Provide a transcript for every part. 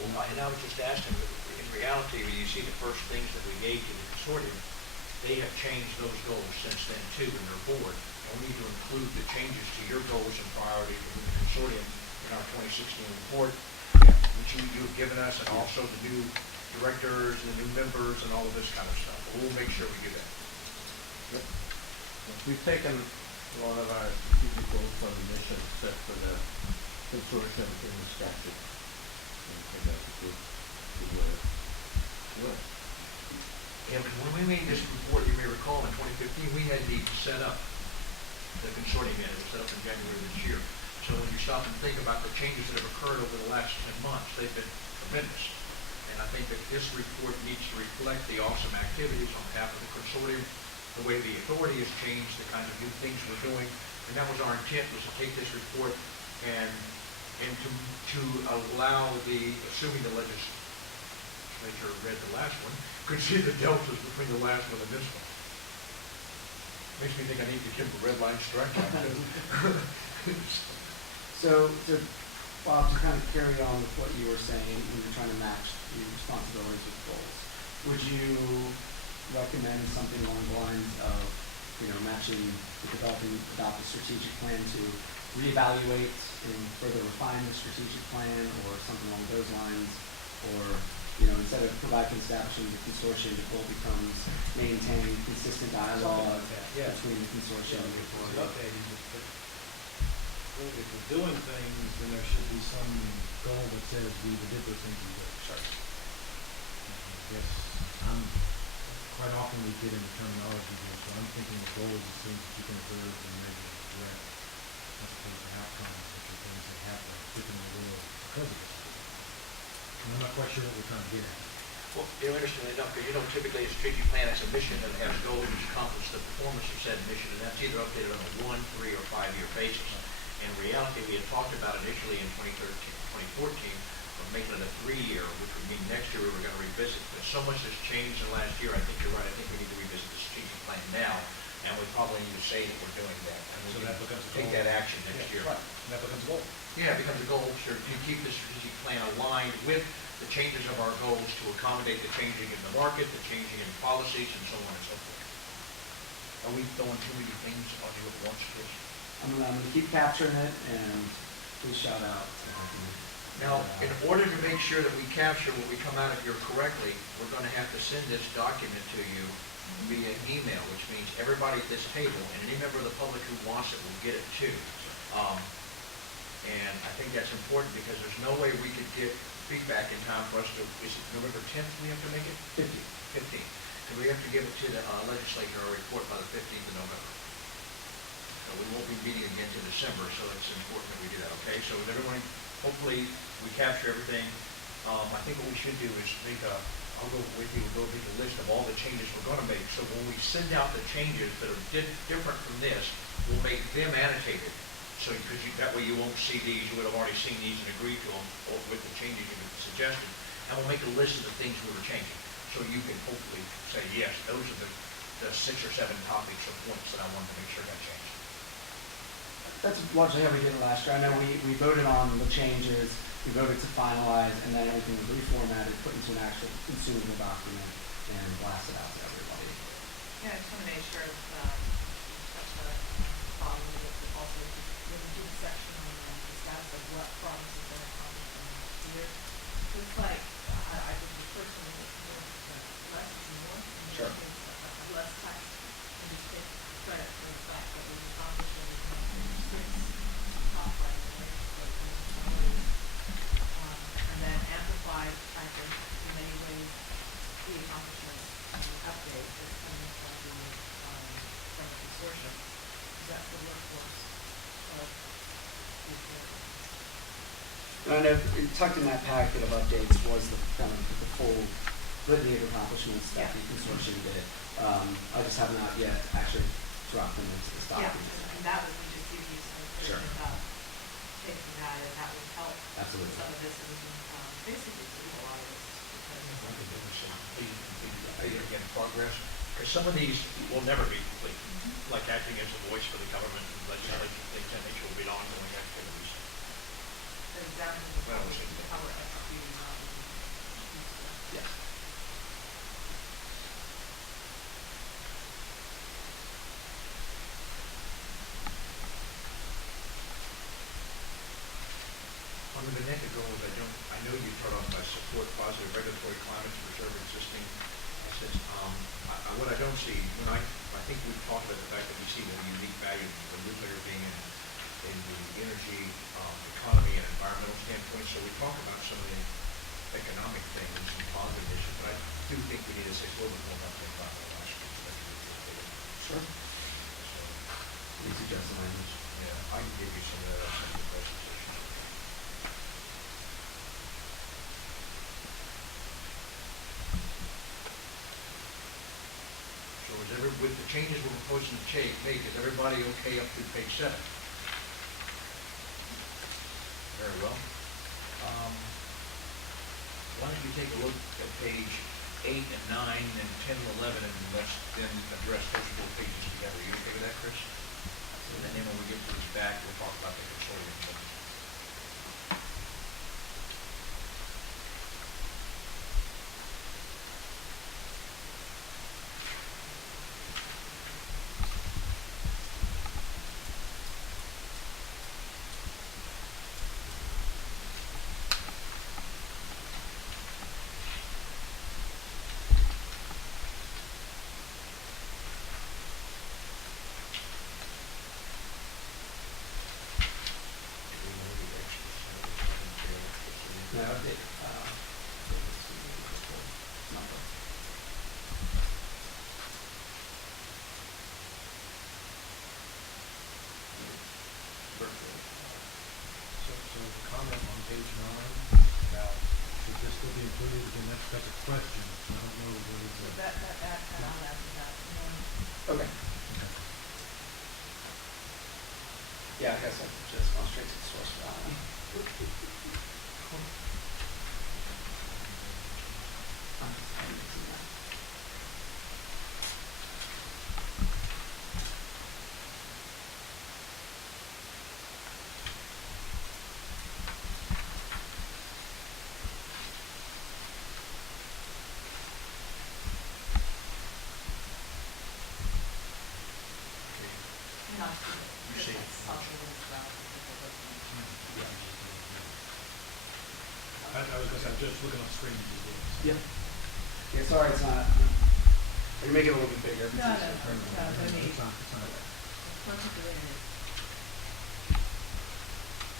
Well, and I was just asking, in reality, when you see the first things that we gave to the consortium, they have changed those goals since then too in their board. And we need to include the changes to your goals and priorities within the consortium in our 2016 report, which you've given us, and also the new directors and the new members and all of this kind of stuff. But we'll make sure we do that. Yep. We've taken a lot of our strategic goals from the mission set for the consortium in the statute. And I think that's a good way to work. And when we made this report, you may recall in 2015, we hadn't even set up the consortium yet. It was set up in January of this year. So when you stop and think about the changes that have occurred over the last 10 months, they've been tremendous. And I think that this report needs to reflect the awesome activities on behalf of the consortium, the way the authority has changed, the kind of new things we're doing. And that was our intent, was to take this report and to allow the, assuming the legislature read the last one, could see the deltas between the last one and this one. Makes me think I need to give a red line strike. So, Bob, to kind of carry on with what you were saying, when you're trying to match your responsibilities with goals, would you recommend something along the lines of, matching, adopt a strategic plan to reevaluate and further refine the strategic plan, or something along those lines, or instead of providing establishing the consortium, the goal becomes maintain consistent dialogue between the consortium and the authority. If we're doing things, then there should be some goal that says we did those things we did. Sorry. Yes, quite often we get into terminology here, so I'm thinking the goal is the things that you can observe and measure and direct, as opposed to outcomes, which are things that happen within the world because of this. And I'm not quite sure what we're trying to get at. Well, interestingly enough, because typically a strategic plan has a mission that has goals which accomplish the performance of said mission, and that's either updated on a 1, 3, or 5-year basis. In reality, we had talked about initially in 2014 of making it a 3-year, which would mean next year we were going to revisit. But so much has changed in the last year, I think you're right. I think we need to revisit the strategic plan now, and we probably need to say that we're doing that. And So that becomes a take goal. that action next year. Right, and that becomes a goal. Yeah, it becomes a goal to keep the strategic plan aligned with the changes of our goals to accommodate the changing in the market, the changing in policies, and so on and so forth. Are we throwing too many things on you at once, Chris? I'm gonna keep capturing it, and please shout out if I can. Now, in order to make sure that we capture what we come out of here correctly, we're going to have to send this document to you via email, which means everybody at this table, and any member of the public who wants it will get it too. And I think that's important because there's no way we could get feedback in time for us to, is it November 10th we have to make it? 15th. So we have to give it to the legislature, our report, by the 15th of November. So we won't be meeting again to December, so it's important that we do that, okay? So with everyone, hopefully we capture everything. I think what we should do is I'll go with you, go make a list of all the changes we're going to make. So when we send out the changes that are different from this, we'll make them annotated. So because that way you won't see these, you would have already seen these and agreed to them or with the changes you suggested. And we'll make a list of the things we were changing. So you can hopefully say, yes, those are the 6 or 7 topics or points that I wanted to make sure got changed. That's largely how we did it last year. I know we voted on the changes, we voted to finalize, and then everything was reformatted, put into an actual consumable document, and blasted out to everybody. Yeah, I just want to make sure that touch the bottom of it, but also when we do the section on the status of what problems have been accomplished in the last year. It's like, I think the first one is more, less is more. And Sure. Less time. And just take credit for the fact that we accomplished what we wanted to do. 6 top priorities, and then amplified, I think, in many ways, the accomplishments and the updates that's coming from the consortium. Is that the workforce of the authority? And I know tucked in that packet of updates was the kind of the full litany of accomplishments that the consortium did. I just have not yet actually dropped them into this Yeah, document. and that would be just easy to Sure. taking that, and that would help Absolutely. some of this, and we can basically do a lot of this. Again, progress, because some of these will never be complete, like acting as a voice for the government and legislature, things that nature will be ongoing activities. Examining the Well, public, executing on On the Benecca goals, I know you start off by support positive regulatory climate to preserve existing assets. What I don't see, I think we've talked about the fact that we see the unique value of nuclear being in the energy, economy and environmental standpoint, so we talk about some of the economic things and positive issues, but I do think we need to say a little bit more about the environmental aspects of it. Sure. So, You suggest the language. yeah, I can give you some of that in the presentation. So with the changes we're proposing to make, is everybody okay up to page 7? Very well. Why don't you take a look at page 8 and 9 and 10 and 11, and let's then address those 4 pages together. You okay with that, Chris? And then when we get to this back, we'll talk about the consortium. No, it, number. So the comment on page 9 about should this still be included, again, that's a question. I don't know what is So the. that, I'll add to that. Okay. Yeah, I guess I've just gone straight to the source for that one. I'm mixing that. Not You see. I was gonna say, I'm just looking on the screen. Yep. Yeah, sorry, it's not. I can make it a little bit bigger. if it's No, easier. I mean, It's not.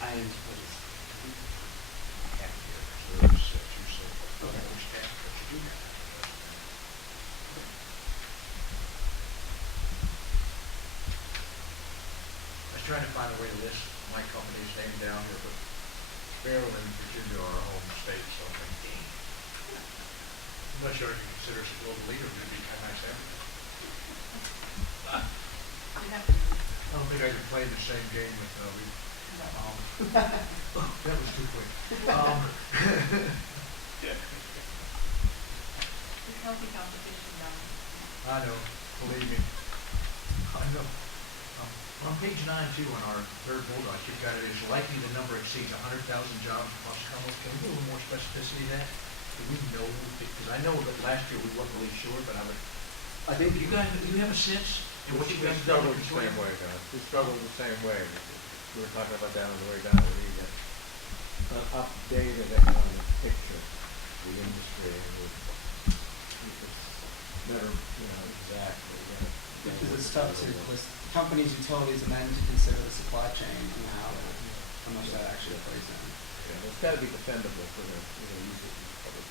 I am pleased. Half here, so there's 2 silver. Okay. Which half that you do have. I was trying to find a way to list my company's name down here, but Maryland and Virginia are our home state, so I'm like, dang. I'm not sure I can consider us a global leader, we'd be kind of nice everything. You have to, I don't think I can play the same game with, that was too quick. it's healthy competition now. I know, believe me. I know. On page 9 too, on our third bulldog, you've got it is likely the number exceeds 100,000 jobs across Commonwealth. Can we get a little more specificity to that? Do we know, because I know that last year we weren't really sure, but I think you guys, do you have a sense in what you guys We struggle the same way, guys. We struggle the same way. We were talking about that on the way down. We need an updated economic picture, the industry, with better, exactly. because it's tough to list companies, utilities, and then to consider the supply chain and how much that actually plays in. Yeah, it's got to be defendable for the users of the public.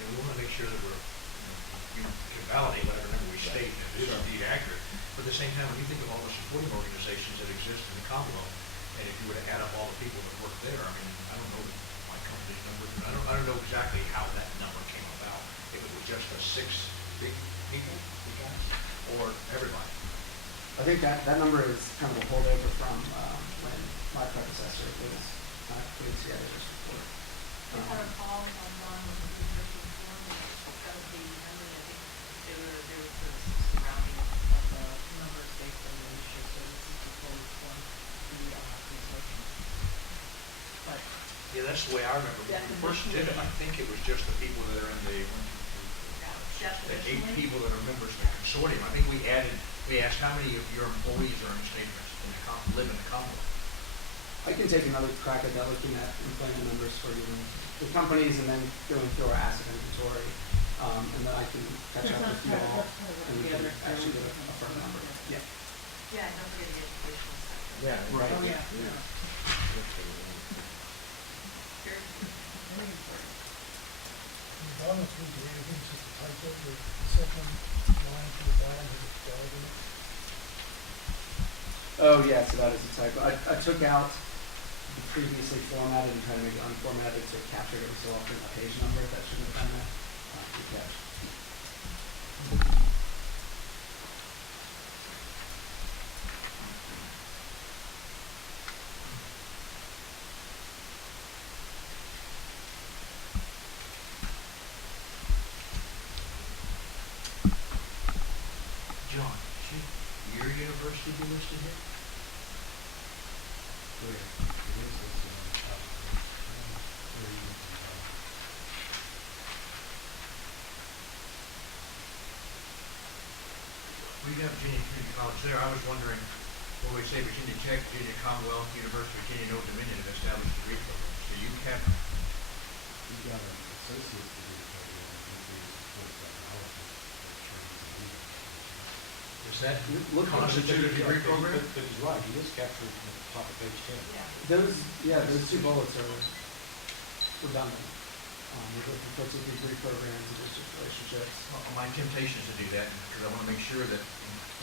we want to make sure that you can validate whatever number we state, and it is indeed accurate. But at the same time, when you think of all the supporting organizations that exist in the Commonwealth, and if you were to add up all the people that work there, I mean, I don't know my company's number, I don't know exactly how that number came about. If it was just the 6 big people, big guys, or everybody. I think that number is kind of a holdover from when my predecessor was putting together this report. If I recall, Ron was researching for me, that was the number, I think they were sort of surrounding of the numbers based on the issue, so this is proposed from the consortium. But Yeah, that's the way I remember. When we first did it, I think it was just the people that are in the, the 8 people that are members of the consortium. I think we asked how many of your employees are in the state, live in the Commonwealth. I I can take another crack at that, looking at employment numbers for you, the companies, and then going through our asset inventory, and then I can catch up with you all, and we can actually get a firm number. Yeah. Yeah, don't forget the educational sector. Yeah. Right. Oh, yeah. Yeah. Very, very important. Regardless of the anything, it's just a typo, the second line to the bottom has a 12 in it. Oh, yeah, so that is a typo. I took out the previously formatted and tried to make it unformatted, so it captured every so often a page number. That shouldn't have done that. Good catch. John, should your university be listed here? Where it is, it's, where you, We have Virginia Community College there. I was wondering, when we say Virginia Tech, Virginia Commonwealth, University of Virginia, and Old Dominion have established degree programs. So you have, you got an associate degree program, maybe sports psychologist, or training leader. does that Look, constitute a degree program? But he's right, he is captured at the top of page 10. Yeah. those two bullets are redundant. We're looking for two degree programs and district relationships. My temptation is to do that because I want to make sure that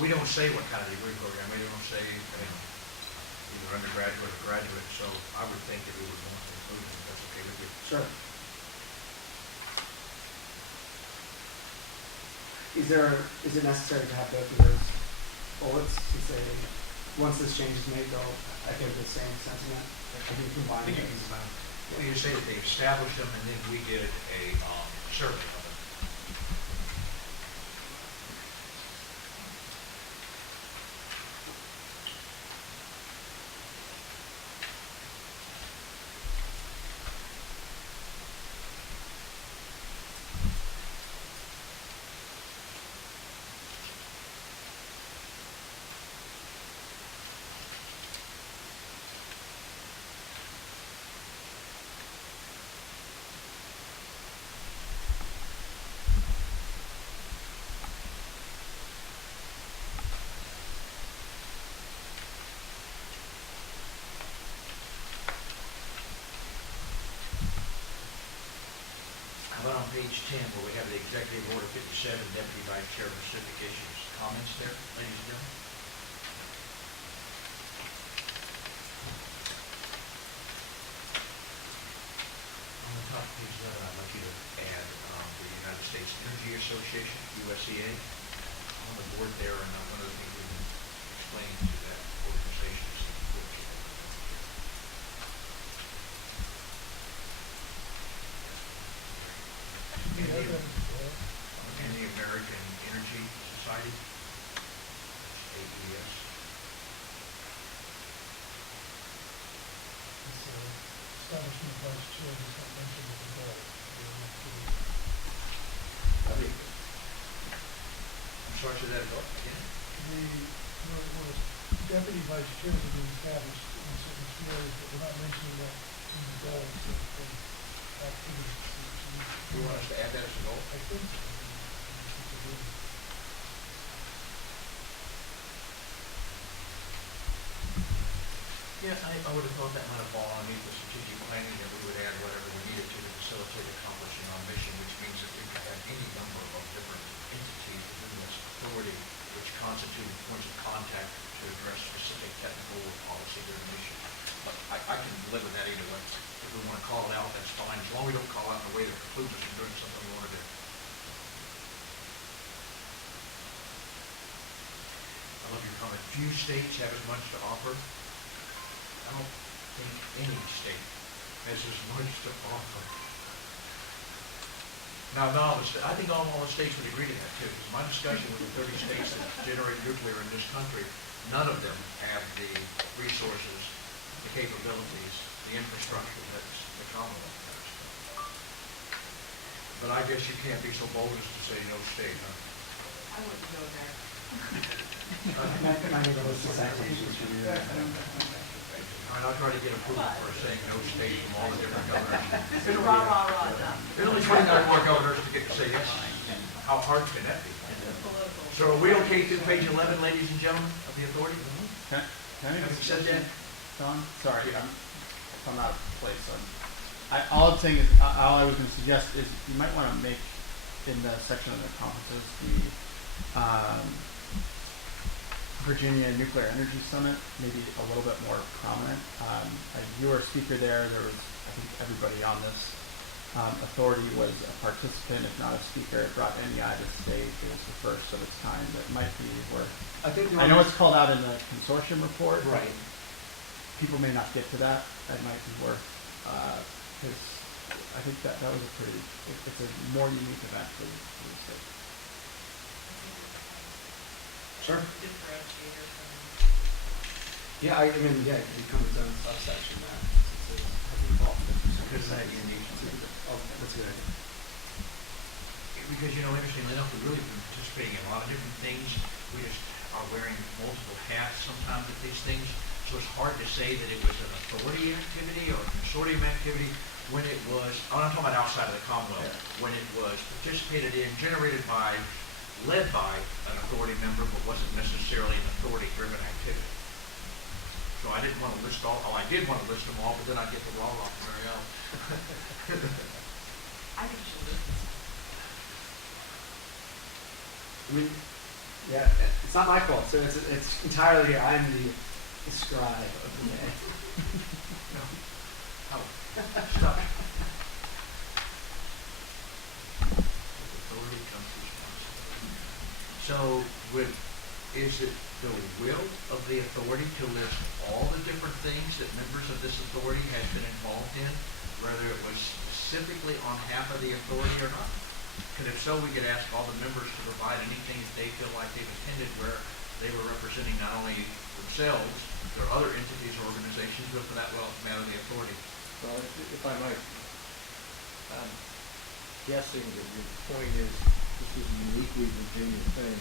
we don't say what kind of degree program. We don't say, either undergraduate or graduate. So I would think that we would want to include it, if that's okay with you. Sure. Is it necessary to have both of those bullets to say, once this change is made, they'll echo the same sentiment? I can combine I think you those. can combine. Well, you say that they established them and then we did a survey of them. How about on page 10 where we have the Executive Order 57, Deputy Vice Chair, specific issues, comments there, ladies and gentlemen? On the top of page 11, I'd like you to add the United States Energy Association, USEA, on the board there, and one of the things we've been explaining to that organization is the importance of that. You have that as well. And the American Energy Society, that's AES. It's establishment vice chair, does not mention the goal. I'm sorry, say that again? Where deputy vice chair to be established in certain spheres, but we're not mentioning that in the goals of activities. You want us to add that as a goal? I think so. I think it's a good- Yeah, I would have thought that might have fallen underneath the strategic planning, that we would add whatever we needed to facilitate accomplishing our mission, which means that we could have any number of different entities within this authority which constitute points of contact to address specific technical or policy information. But I can live with that either way. If we want to call it out, that's fine, as long as we don't call out in a way that precludes us from doing something we want to do. I love your comment. Few states have as much to offer. I don't think any state has as much to offer. Now, I think all the states would agree to that too. Because my discussion with the 30 states that generate nuclear in this country, none of them have the resources, the capabilities, the infrastructure that the Commonwealth has. But I guess you can't be so bold as to say no state, huh? I wouldn't go there. Can I get a list of citations from your? All right, I'll try to get approval for saying no state from all the different governors. This is rah, rah, rah, done. There's only 29 more governors to get to say yes. How hard can that be? It's political. So are we okay to page 11, ladies and gentlemen, of the authority? Can I make Having a said that, Don? Sorry, Yeah. if I'm out of place. All I'm saying is, all I was going to suggest is you might want to make in the section of the conferences the Virginia Nuclear Energy Summit maybe a little bit more prominent. You were a speaker there. There was, I think, everybody on this authority was a participant, if not a speaker. It brought NEI to the stage. It was the first of its kind. It might be worth. I think I know it's called out in the consortium report. right. People may not get to that. That might be worth, because I think that was a pretty, it's a more unique event for the state. Sure. Differentiator from. Yeah, I mean, yeah, it can become its own subsection there. It's I think all different. Good idea, Nate. Oh, that's a good idea. Because, interestingly enough, we're really participating in a lot of different things. We just are wearing multiple hats sometimes at these things. So it's hard to say that it was an authority activity or a consortium activity when it was, I'm talking about outside of the Commonwealth, when it was participated in, generated by, led by an authority member, but wasn't necessarily an authority-driven activity. So I didn't want to list I did want to list them all, but then I'd get the raw off Mary Ellen. I think you should listen. I mean, yeah, it's not my fault, so it's entirely, I'm the scribe of the day. No. Oh, stop. With authority comes responsibility. So is it the will of the authority to list all the different things that members of this authority have been involved in, whether it was specifically on behalf of the authority or not? And if so, we could ask all the members to provide anything that they feel like they've attended where they were representing not only themselves, their other entities or organizations, but for that matter, the authority. Well, if I might, I'm guessing that your point is this is a uniquely Virginia thing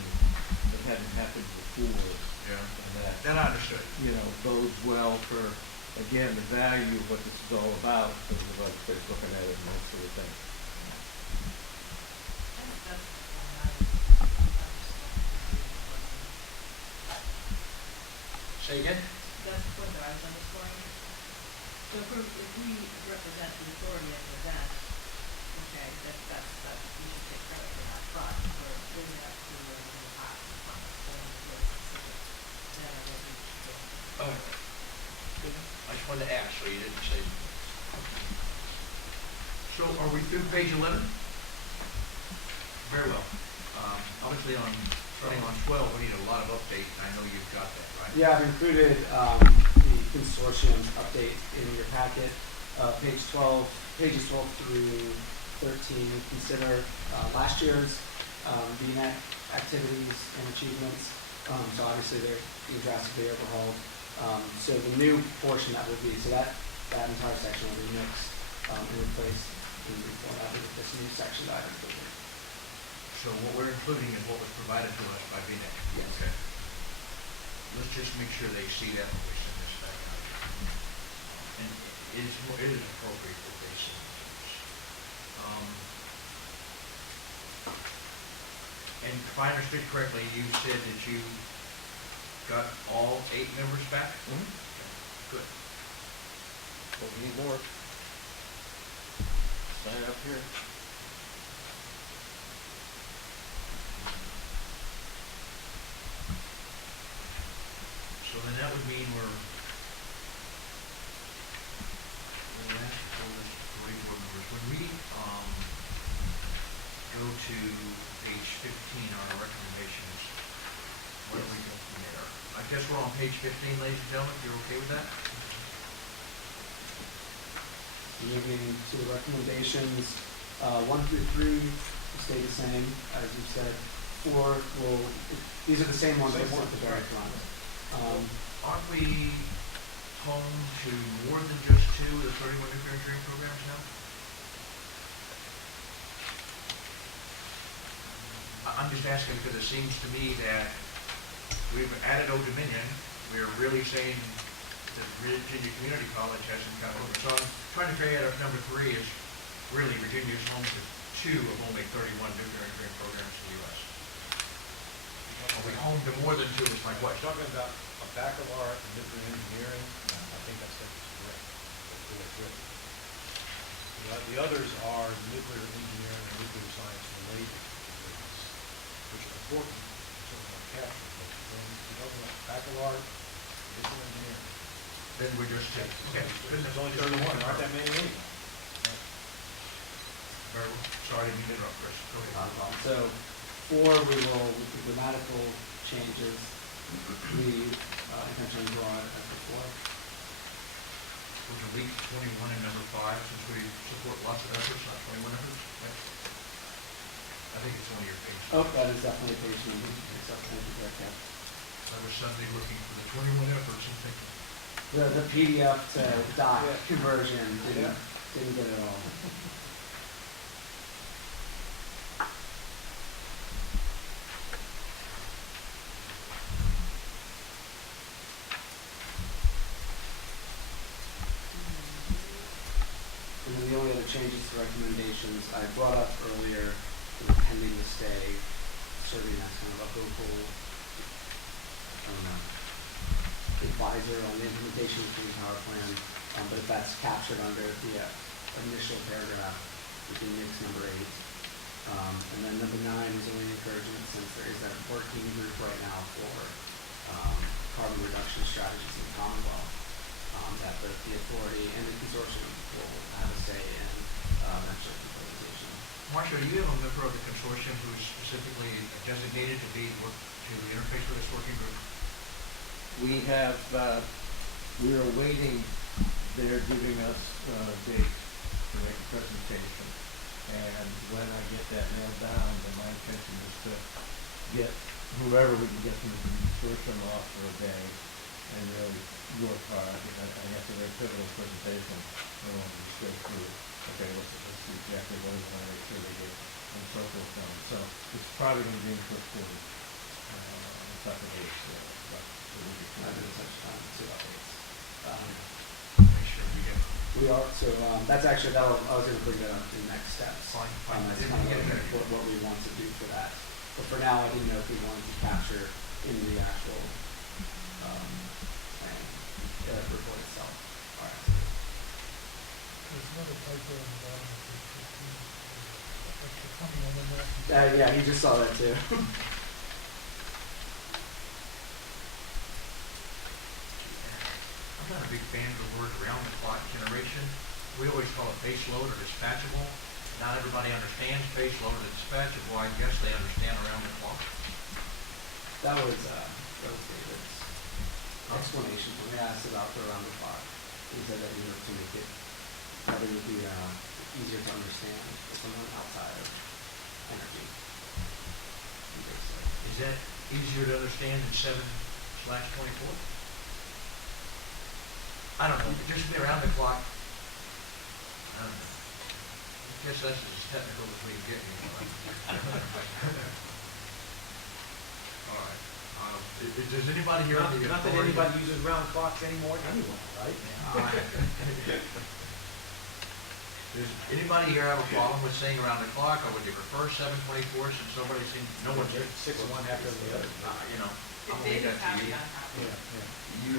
that hadn't happened before. Yeah. And that, That I understood. bodes well for, again, the value of what this is all about, because the legislature looking at it and that sort of thing. Say again? That's the point that I was underscoring. So if we represent the authority at the event, okay, that's, we should take credit for that, but for doing that to the past, it's not necessarily real specific, then I don't think we should do it. I just wanted to ask, so you didn't say. So are we through page 11? Very well. Obviously starting on 12, we need a lot of update, and I know you've got that, right? Yeah, I've included the consortium update in your packet. Pages 12 through 13 consider last year's VNet activities and achievements. So obviously they're being drastically overhauled. So the new portion that will be, so that entire section will be mixed and replaced and reformatted with this new section that I've included. So what we're including is what was provided to us by VNet. Yes. Okay. Let's just make sure they see that when we send this back out. And it is appropriate that they see this. And if I understood correctly, you said that you got all 8 members back? Mm-hmm. Good. Well, we need more. Sign up here. So then that would mean we're last before this 3 board members. When we go to page 15 on our recommendations, where do we go from there? I guess we're on page 15, ladies and gentlemen, if you're okay with that? Moving to the recommendations, 1 through 3 will stay the same, as you said. 4 will, these are the same ones Same listed at ones, the very right. front. Aren't we home to more than just 2 of the 31 nuclear engineering programs now? I'm just asking because it seems to me that we've added Old Dominion. We're really saying the Virginia Community College has some kind of, so I'm trying to figure out if number 3 is really Virginia's home to 2 of only 31 nuclear engineering programs in the U.S. Are we home to more than 2 is my We're question. talking about a baccalaureate in nuclear engineering, I think that's correct. That's correct. The others are nuclear engineering and nuclear science related degrees, which are important, certainly not captured, but when you're talking about baccalaureate, nuclear engineering. Then we're just, okay. There's only 31, there aren't that many anyway. Very well. Sorry, I didn't mean to interrupt, Chris. Go ahead. So, 4, we will, with the grammatical changes, we intentionally draw it as before. We'll delete 21 and number 5, since we support lots of efforts, not 21 efforts. Right? I think it's on your page. Oh, that is definitely page number. So, thank you for that. I was suddenly looking for the 21 efforts and thinking, The PDF to doc Yeah. conversion Yeah. didn't get it all. And then the only other changes to recommendations I brought up earlier, pending the stay, serving as kind of a vocal, I don't know, advisor on the implementation of the clean power plan, but if that's captured under the initial paragraph, we can mix number 8. And then number 9 is only encouragement since there is that working group right now for carbon reduction strategies in the Commonwealth, that the authority and the consortium will have a say in eventual implementation. Marcia, do you have a member of the consortium who is specifically designated to interface with this working group? We have, we're awaiting their giving us a date to make a presentation. And when I get that nailed down, then my intention is to get whoever we can get from the consortium off for a day and really work hard. I have a very pivotal presentation. I want to just go through, okay, let's see exactly what we want to make sure they get and so forth done. So it's probably going to be in the first quarter. On top of this, but it will be Not in such time, 2 updates. Make sure we get. We are, so that's actually, I was going to bring that up in next steps. Fine. That's Didn't kind get of it. what we want to do for that. But for now, I didn't know if we wanted to capture in the actual plan, report itself. All right. There's another typo on the bottom of page 15, extra coming on the map. Yeah, you just saw that too. I'm not a big fan of the word round-the-clock generation. We always call it base load or dispatchable. Not everybody understands base load or dispatchable. I guess they understand around the clock. That was David's explanation when we asked about the around the clock. He said that he wanted to make it, that it would be easier to understand for someone outside of energy. Is that easier to understand than 7/24? I don't know. Just be around the clock. I don't know. I guess that's as technical as we can get anymore. All right. Does anybody here? Not that anybody uses round clocks anymore anyway, right? Does anybody here have a problem with saying around the clock, or would you prefer 7/24 since nobody seems, no one's, 6 and 1 after the other. you know, If I'm they leaving just that have to it, you. I'm happy. Yeah. You.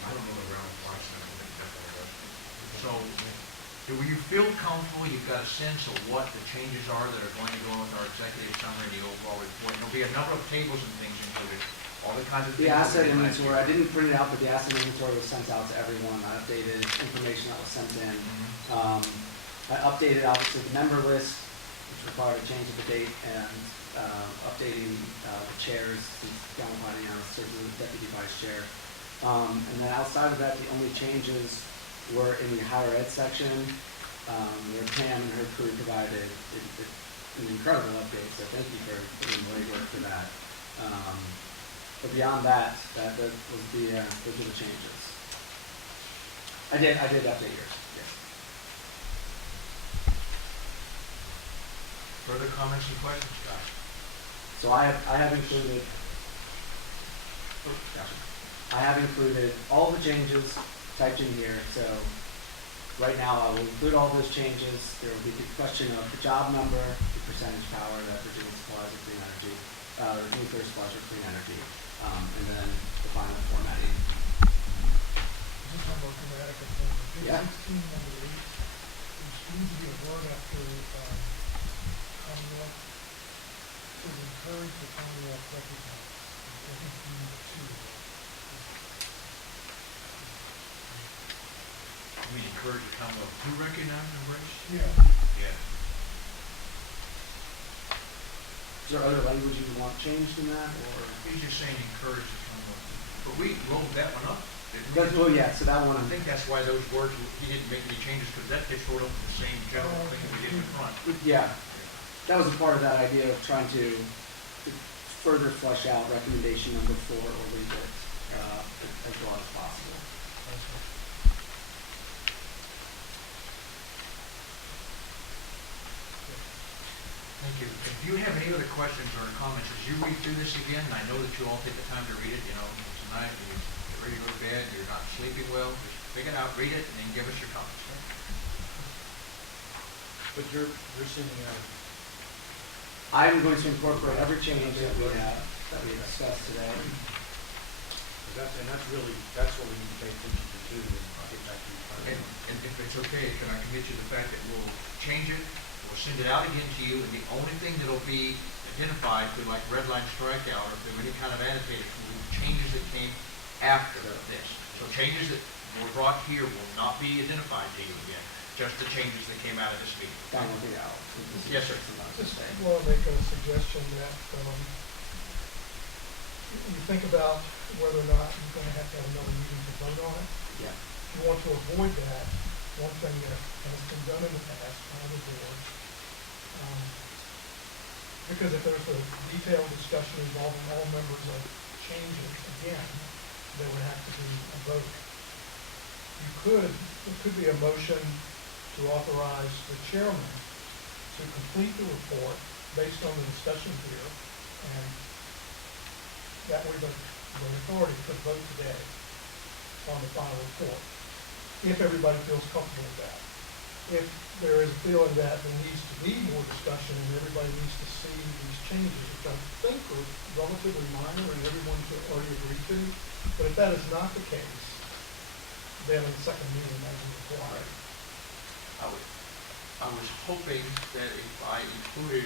I don't know the round clocks and everything definitely. So, do you feel comfortable, you've got a sense of what the changes are that are going to go with our executive summary and the overall report? There'll be a number of tables and things included, all the kinds of things. The that asset we did last inventory, year. I didn't print it out, but the asset inventory was sent out to everyone. I updated information that was sent in. I updated obviously the member list, which required a change of the date, and updating the chairs, since John Pioneer was taking the deputy vice chair. And then outside of that, the only changes were in the higher ed section, where Pam and her crew provided an incredible update, so thank you for doing the legwork for that. But beyond that, that was those are the changes. I did update yours, yes. Further comments and questions, Josh? So I have included, gotcha. I have included all the changes typed in here, so right now I will include all those changes. There will be the question of the job number, the percentage power that Virginia supplies with clean energy, nuclear supplies with clean energy, and then the final formatting. Just one more grammatical thing. Page Yeah. 16, number 8, there needs to be a word after Commonwealth. To encourage the Commonwealth recognize. I think we need two. We encourage the Commonwealth to recognize and embrace? Yeah. Yeah. Is there other language you want changed in that, or? He's just saying encourage the Commonwealth. But we rolled that one up, didn't we? That's, well, yeah, so that one, I think that's why those words, he didn't make any changes, because that gets rolled up in the same general thing that we did in the front. yeah, that was a part of that idea of trying to further flesh out recommendation number 4 or leave it as broad as possible. Thank you. If you have any other questions or comments, as you read through this again, and I know that you all take the time to read it, you know, tonight, you get ready to go to bed, you're not sleeping well, just pick it out, read it, and then give us your comments. But you're sending out, I'm going to incorporate every change that we have, that we discussed today. and that's really, that's what we need to pay attention to too, and get back to you. And if it's okay, can I commit you to the fact that we'll change it, we'll send it out again to you, and the only thing that'll be identified through like red line strikeout or through any kind of annotated will be changes that came after this. So changes that were brought here will not be identified to you again, just the changes that came out of this meeting. That will be out. Yes, sir. Just want to make a suggestion that you think about whether or not you're going to have another meeting to vote on it. Yeah. If you want to avoid that, one thing that has been done in the past by the board, because if there's a detailed discussion involving all members of changes, again, there would have to be a vote. It could be a motion to authorize the chairman to complete the report based on the discussion here, and that way the authority could vote today on the final report, if everybody feels comfortable with that. If there is a feeling that there needs to be more discussion and everybody needs to see these changes, which I think are relatively minor and everyone's already agreed to, but if that is not the case, then a second meeting may be required. I was hoping that if I included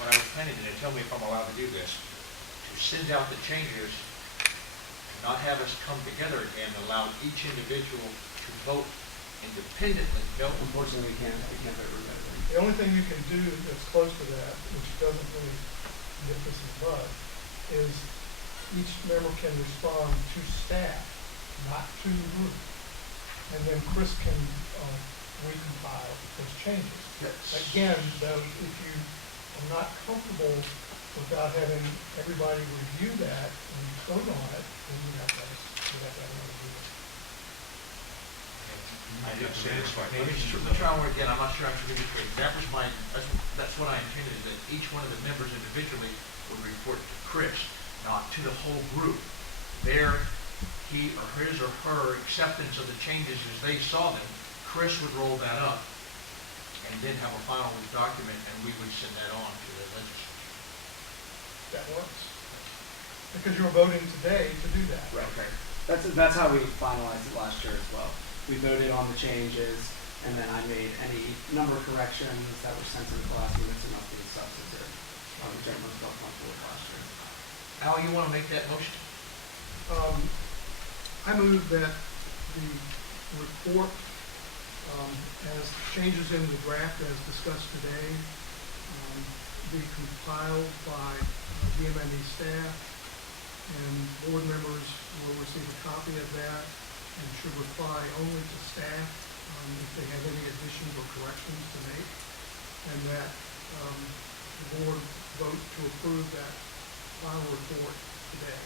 what I was planning, and tell me if I'm allowed to do this, to send out the changes, to not have us come together again, allow each individual to vote independently. No, Unfortunately, we can't vote remotely. The only thing you can do that's close to that, which doesn't really nip this in the bud, is each member can respond to staff, not to the group. And then Chris can recompile those changes. Yes. Again, though, if you are not comfortable without having everybody review that and vote on it, then you have to have another meeting. I didn't say this right. Let me try one again. I'm not sure I'm communicating. That was that's what I intended, that each one of the members individually would report to Chris, not to the whole group. He or his or her acceptance of the changes as they saw them, Chris would roll that up and then have a final document, and we would send that on to the legislature. That works. Because you're voting today to do that. Right. Okay. That's how we finalized it last year as well. We voted on the changes, and then I made any number of corrections that were sent to the class units and nothing substantive, which everyone felt comfortable with last year. Al, you want to make that motion? I move that the report, as changes in the draft as discussed today, be compiled by DMND staff, and board members will receive a copy of that and should reply only to staff if they have any additions or corrections to make, and that the board vote to approve that final report today.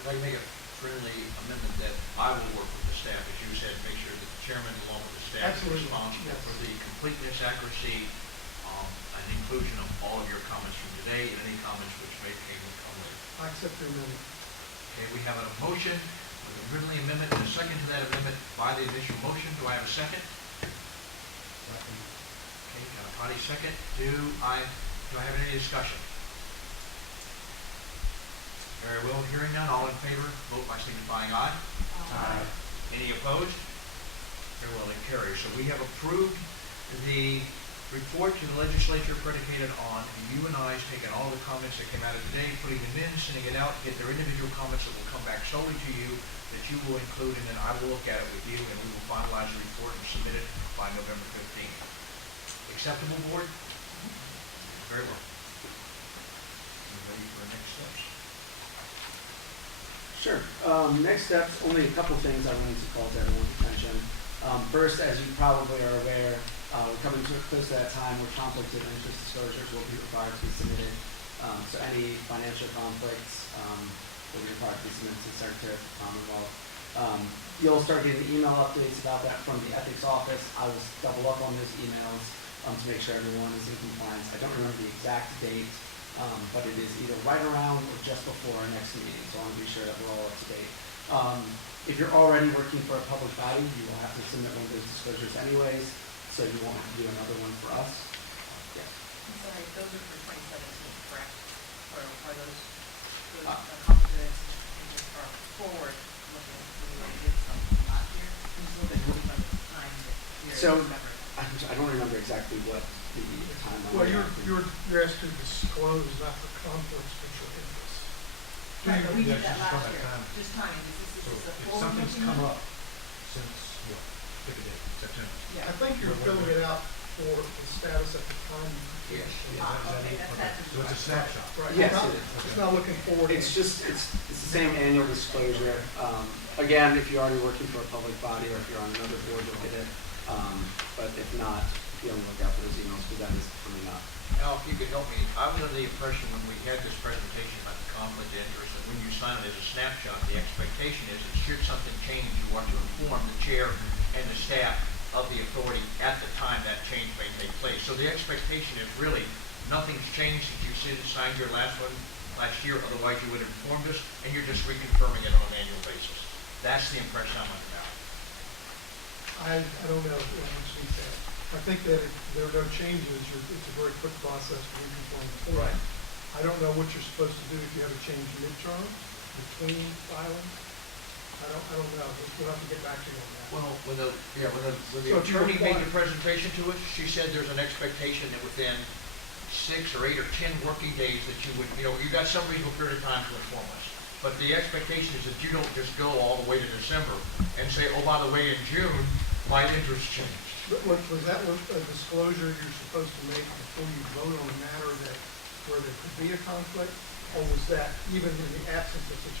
I'd like to make a friendly amendment that I will work with the staff, as you said, make sure that the chairman along with the staff is Absolutely. responsible Yes. for the completeness, accuracy, and inclusion of all of your comments from today and any comments which may come later. I accept your amendment. Okay, we have a motion with a friendly amendment and a second to that amendment by the initial motion. Do I have a second? Okay, John Conti, second. Do I have any discussion? Very well, hearing none, all in favor, vote by signifying aye. Aye. Any opposed? Very well, it carries. So we have approved the report to the legislature predicated on you and I's taking all the comments that came out of today, putting them in, sending it out, get their individual comments that will come back solely to you, that you will include, and then I will look at it with you, and we will finalize the report and submit it by November 15th. Acceptable, board? Very well. You ready for next steps? Sure. Next steps, only a couple things I wanted to call to everyone's attention. First, as you probably are aware, we're coming close to that time where conflicts of interest disclosures will be required to be submitted. So any financial conflicts will be required to be submitted to the Secretary of the Commonwealth. You'll start getting email updates about that from the Ethics Office. I will double up on those emails to make sure everyone is in compliance. I don't remember the exact date, but it is either right around or just before our next meeting, so I want to be sure that we're all up to date. If you're already working for a public body, you will have to submit one of those disclosures anyways, so you won't have to do another one for us. Yes. I'm sorry, those are for 2017, correct? Or are those conflict of interest are forward looking, we already did something last year? I'm just looking for the time that you're So, remembering. I don't remember exactly what the timeline Well, was. you're asked to disclose not for conflicts, but your interests. Right, but we Yeah, did that just from last that year, time. just timing, is this So a if forward something's looking come one? up since, what, pick a date, September. I think you're filling it out for the status at the time you Yes. petition. Is that okay, it? that's Okay. that. So it's a snapshot. Right, Yes, it's not, it is. it's not looking forward. It's the same annual disclosure. Again, if you're already working for a public body or if you're on another board, you'll get it. But if not, be on the lookout for those emails because that is coming up. Al, if you could help me, I was under the impression when we had this presentation about the conflict of interest, that when you sign it as a snapshot, the expectation is that should something change, you want to inform the chair and the staff of the authority at the time that change may take place. So the expectation is really nothing's changed since you signed your last one last year, otherwise you would have informed us, and you're just reconfirming it on an annual basis. That's the impression I'm under now. I don't know if I would speak that. I think that if there are no changes, it's a very quick process to reconfirm the form. Right. I don't know what you're supposed to do if you have a change midterm between filings. I don't know. We'll have to get back to you on that. Well, when the So if you attorney made the require- presentation to us, she said there's an expectation that within 6 or 8 or 10 working days that you would, you got some reasonable period of time to inform us. But the expectation is that you don't just go all the way to December and say, oh, by the way, in June, my interest changed. But was that a disclosure you're supposed to make before you vote on a matter where there could be a conflict? Or was that even in the absence of such